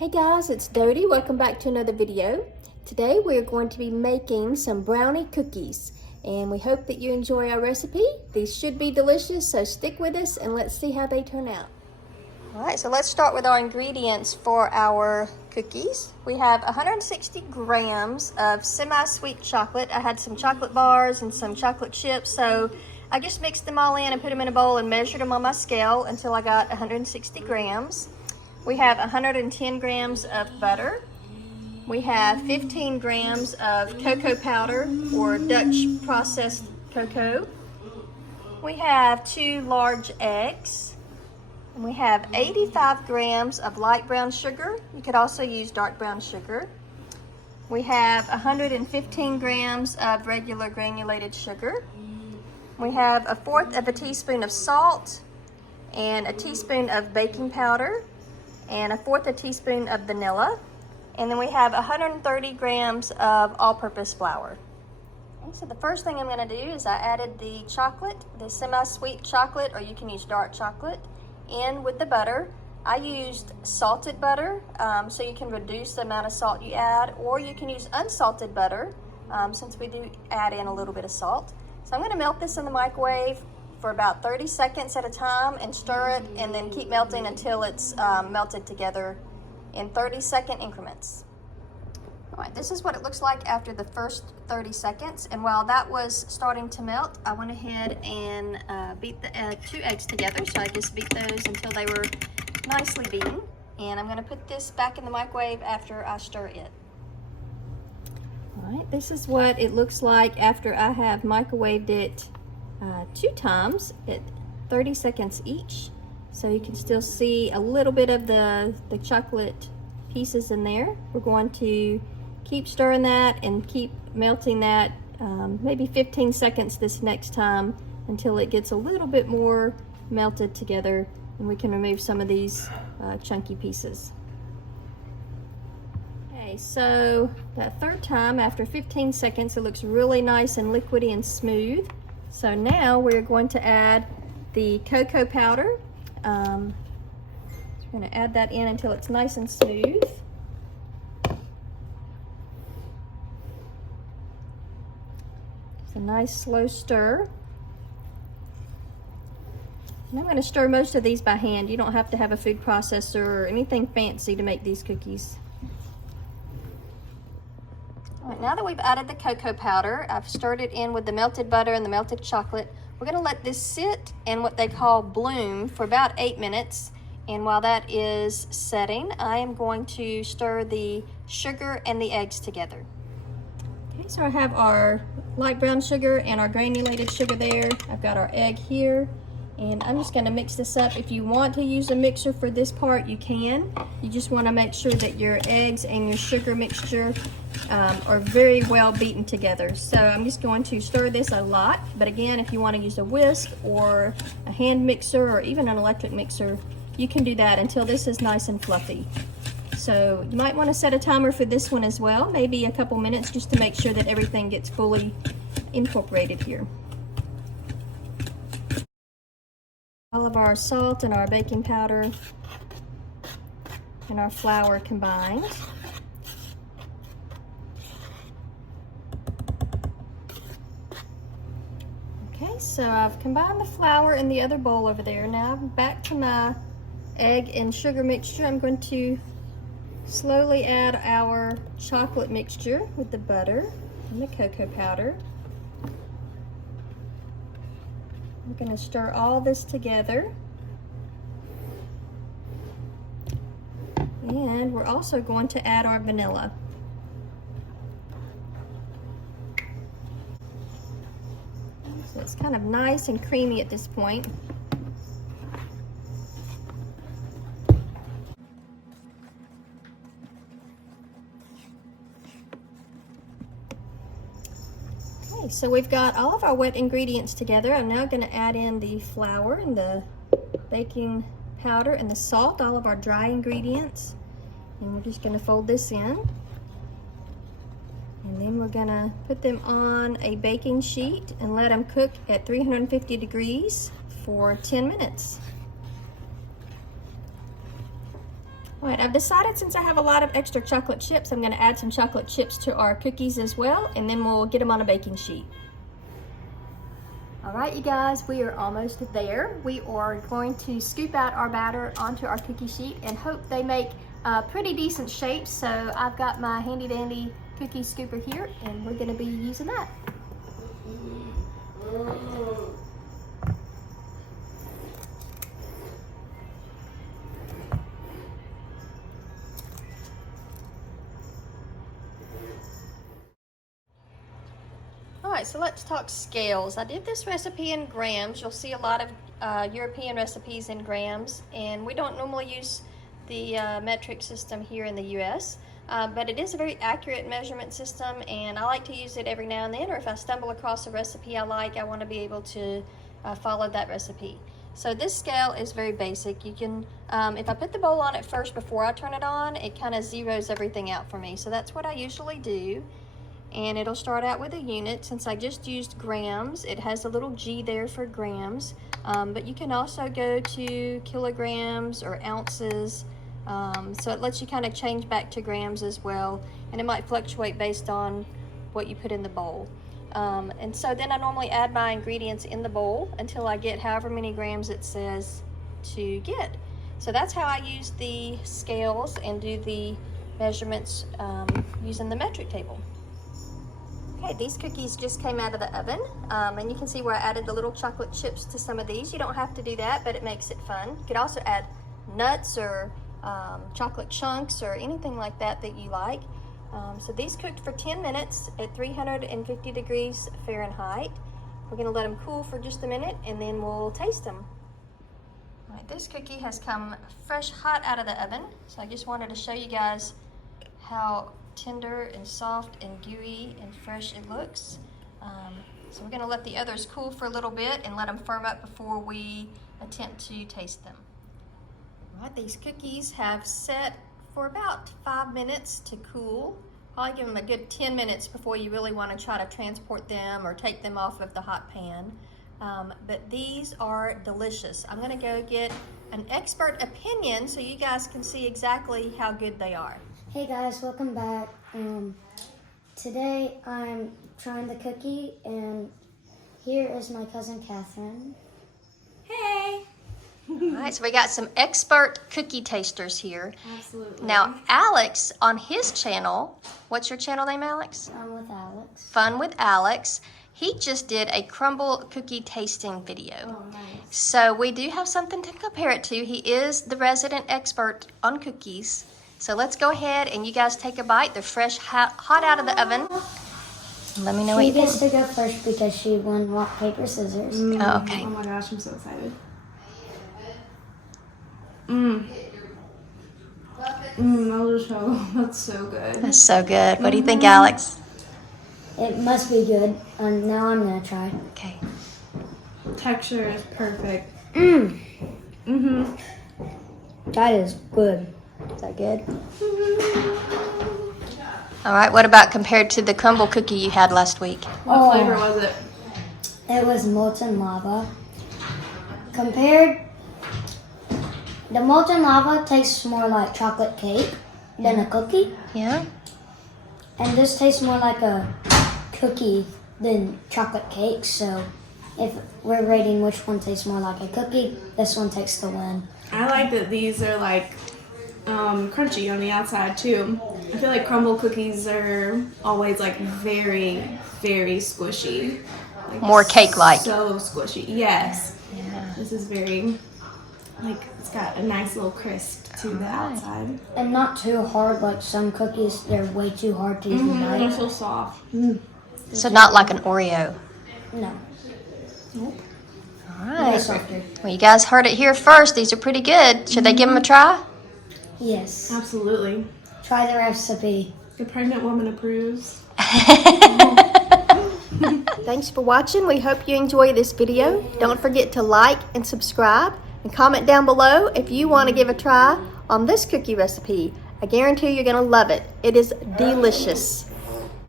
Hey guys, it's Dodie. Welcome back to another video. Today we're going to be making some brownie cookies and we hope that you enjoy our recipe. These should be delicious, so stick with us and let's see how they turn out. Alright, so let's start with our ingredients for our cookies. We have 160 grams of semi-sweet chocolate. I had some chocolate bars and some chocolate chips, so I just mixed them all in and put them in a bowl and measured them on my scale until I got 160 grams. We have 110 grams of butter. We have 15 grams of cocoa powder or Dutch processed cocoa. We have 2 large eggs. And we have 85 grams of light brown sugar. You could also use dark brown sugar. We have 115 grams of regular granulated sugar. We have 1/4 teaspoon of salt and a teaspoon of baking powder and 1/4 teaspoon of vanilla. And then we have 130 grams of all-purpose flour. Okay, so the first thing I'm gonna do is I added the chocolate, the semi-sweet chocolate, or you can use dark chocolate, in with the butter. I used salted butter, so you can reduce the amount of salt you add, or you can use unsalted butter, since we do add in a little bit of salt. So I'm gonna melt this in the microwave for about 30 seconds at a time and stir it and then keep melting until it's melted together in 30-second increments. All right, this is what it looks like after the first 30 seconds. And while that was starting to melt, I went ahead and beat the 2 eggs together. So I just beat those until they were nicely beaten. And I'm gonna put this back in the microwave after I stir it. All right, this is what it looks like after I have microwaved it 2 times at 30 seconds each. So you can still see a little bit of the chocolate pieces in there. We're going to keep stirring that and keep melting that maybe 15 seconds this next time until it gets a little bit more melted together and we can remove some of these chunky pieces. Okay, so that third time after 15 seconds it looks really nice and liquidy and smooth. So now we're going to add the cocoa powder. So we're going to add that in until it's nice and smooth. It's a nice slow stir. And I'm going to stir most of these by hand. You don't have to have a food processor or anything fancy to make these cookies. All right, now that we've added the cocoa powder, I've stirred it in with the melted butter and the melted chocolate. We're gonna let this sit in what they call bloom for about 8 minutes. And while that is setting, I am going to stir the sugar and the eggs together. Okay, so I have our light brown sugar and our granulated sugar there. I've got our egg here. And I'm just gonna mix this up. If you want to use a mixer for this part, you can. You just wanna make sure that your eggs and your sugar mixture are very well beaten together. So I'm just going to stir this a lot. But again, if you wanna use a whisk or a hand mixer or even an electric mixer, you can do that until this is nice and fluffy. So you might wanna set a timer for this one as well, maybe a couple minutes just to make sure that everything gets fully incorporated here. All of our salt and our baking powder and our flour combined. Okay, so I've combined the flour in the other bowl over there. Now I'm back to my egg and sugar mixture. I'm going to slowly add our chocolate mixture with the butter and the cocoa powder. I'm going to stir all this together. And we're also going to add our vanilla. So it's kind of nice and creamy at this point. Okay, so we've got all of our wet ingredients together. I'm now going to add in the flour and the baking powder and the salt, all of our dry ingredients. And we're just going to fold this in. And then we're going to put them on a baking sheet and let them cook at 350 degrees for 10 minutes. All right, I've decided since I have a lot of extra chocolate chips, I'm going to add some chocolate chips to our cookies as well, and then we'll get them on a baking sheet. All right, you guys, we are almost there. We are going to scoop out our batter onto our cookie sheet and hope they make pretty decent shapes. So I've got my handy dandy cookie scooper here, and we're going to be using that. All right, so let's talk scales. I did this recipe in grams. You'll see a lot of European recipes in grams, and we don't normally use the metric system here in the US, but it is a very accurate measurement system, and I like to use it every now and then, or if I stumble across a recipe I like, I want to be able to follow that recipe. So this scale is very basic. You can, if I put the bowl on it first before I turn it on, it kind of zeroes everything out for me. So that's what I usually do. And it'll start out with a unit. Since I just used grams, it has a little G there for grams, but you can also go to kilograms or ounces, so it lets you kind of change back to grams as well, and it might fluctuate based on what you put in the bowl. And so then I normally add my ingredients in the bowl until I get however many grams it says to get. So that's how I use the scales and do the measurements using the metric table. Okay, these cookies just came out of the oven, and you can see where I added the little chocolate chips to some of these. You don't have to do that, but it makes it fun. You could also add nuts or chocolate chunks or anything like that that you like. So these cooked for 10 minutes at 350 degrees Fahrenheit. We're gonna let them cool for just a minute and then we'll taste them. All right, this cookie has come fresh hot out of the oven. So I just wanted to show you guys how tender and soft and gooey and fresh it looks. So we're going to let the others cool for a little bit and let them firm up before we attempt to taste them. All right, these cookies have set for about 5 minutes to cool. Probably give them a good 10 minutes before you really want to try to transport them or take them off of the hot pan. But these are delicious. I'm going to go get an expert opinion so you guys can see exactly how good they are. Hey guys, welcome back. Today I'm trying the cookie, and here is my cousin Catherine. Hey! All right, so we got some expert cookie tasters here. Absolutely. Now, Alex, on his channel, what's your channel name, Alex? Fun with Alex. Fun with Alex. He just did a crumble cookie tasting video. Oh, nice. So we do have something to compare it to. He is the resident expert on cookies. So let's go ahead and you guys take a bite. They're fresh, hot out of the oven. Let me know what you think. She gets to go first because she won rock, paper, scissors. Oh, okay. Oh my gosh, I'm so excited. That's so good. That's so good. What do you think, Alex? It must be good. Now I'm gonna try. Okay. Texture is perfect. That is good. Is that good? All right, what about compared to the crumble cookie you had last week? What flavor was it? It was molten lava. The molten lava tastes more like chocolate cake than a cookie. Yeah? And this tastes more like a cookie than chocolate cake. So if we're rating which one tastes more like a cookie, this one takes the win. I like that these are like crunchy on the outside too. I feel like crumble cookies are always like very, very squishy. Like More cake-like. So squishy. Yes. Yeah. This is very, like, it's got a nice little crisp to the outside. And not too hard like some cookies. They're way too hard to even They're bite. so soft. So not like an Oreo. No. Nope. All Way right. softer. Well, you guys heard it here first. These are pretty good. Should they give them a try? Yes. Absolutely. Try the recipe. The pregnant woman approves. Thanks for watching. We hope you enjoy this video. Don't forget to like and subscribe and comment down below if you want to give a try on this cookie recipe. I guarantee you're going to love it. It is delicious.